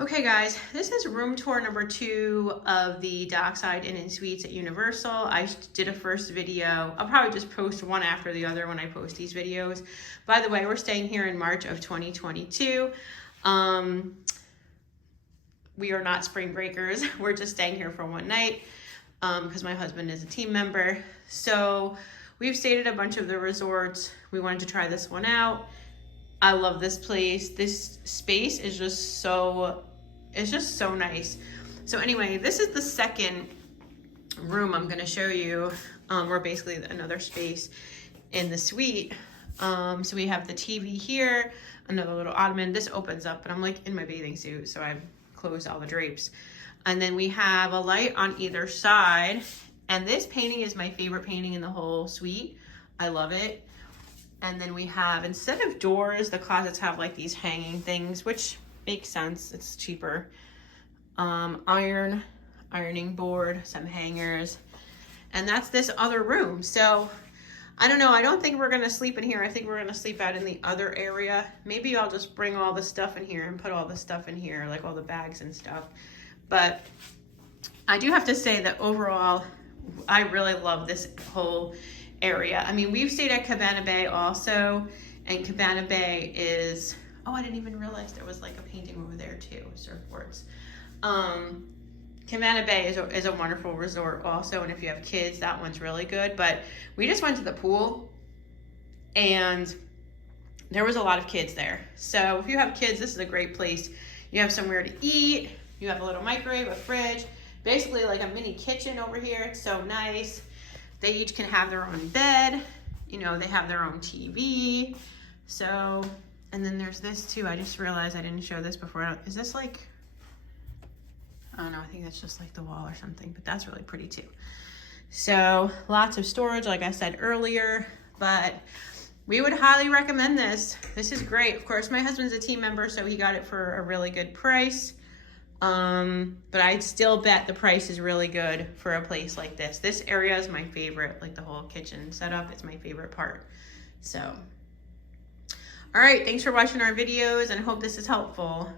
Okay guys, this is room tour number 2 of the Dockside Inn and Suites at Universal. I did a first video. I'll probably just post one after the other when I post these videos. By the way, we're staying here in March of 2022. We are not spring breakers. We're just staying here for one night because my husband is a team member. So we've stayed at a bunch of the resorts. We wanted to try this one out. I love this place. This space is just so, it's just so nice. So anyway, this is the second room I'm gonna show you, or basically another space in the suite. So we have the TV here, another little ottoman. This opens up, but I'm like in my bathing suit, so I've closed all the drapes. And then we have a light on either side. And this painting is my favorite painting in the whole suite. I love it. And then we have, instead of doors, the closets have like these hanging things, which makes sense. It's cheaper. Ironing board, some hangers. And that's this other room. So I don't know. I don't think we're going to sleep in here. I think we're going to sleep out in the other area. Maybe I'll just bring all the stuff in here and put all the stuff in here, like all the bags and stuff. But I do have to say that overall, I really love this whole area. I mean, we've stayed at Cabana Bay also, and Cabana Bay is, oh, I didn't even realize there was like a painting over there too, surfboards. Cabana Bay is a wonderful resort also, and if you have kids, that one's really good. But we just went to the pool, and there was a lot of kids there. So if you have kids, this is a great place. You have somewhere to eat, you have a little microwave, a fridge, basically like a mini kitchen over here. It's so nice. They each can have their own bed, you know, they have their own TV. So, and then there's this too. I just realized I didn't show this before. Is this like, I don't know, I think that's just like the wall or something, but that's really pretty too. So lots of storage, like I said earlier, but we would highly recommend this. This is great. Of course, my husband's a team member, so he got it for a really good price. But I'd still bet the price is really good for a place like this. This area is my favorite, like the whole kitchen setup. It's my favorite part. So, all right, thanks for watching our videos and I hope this is helpful.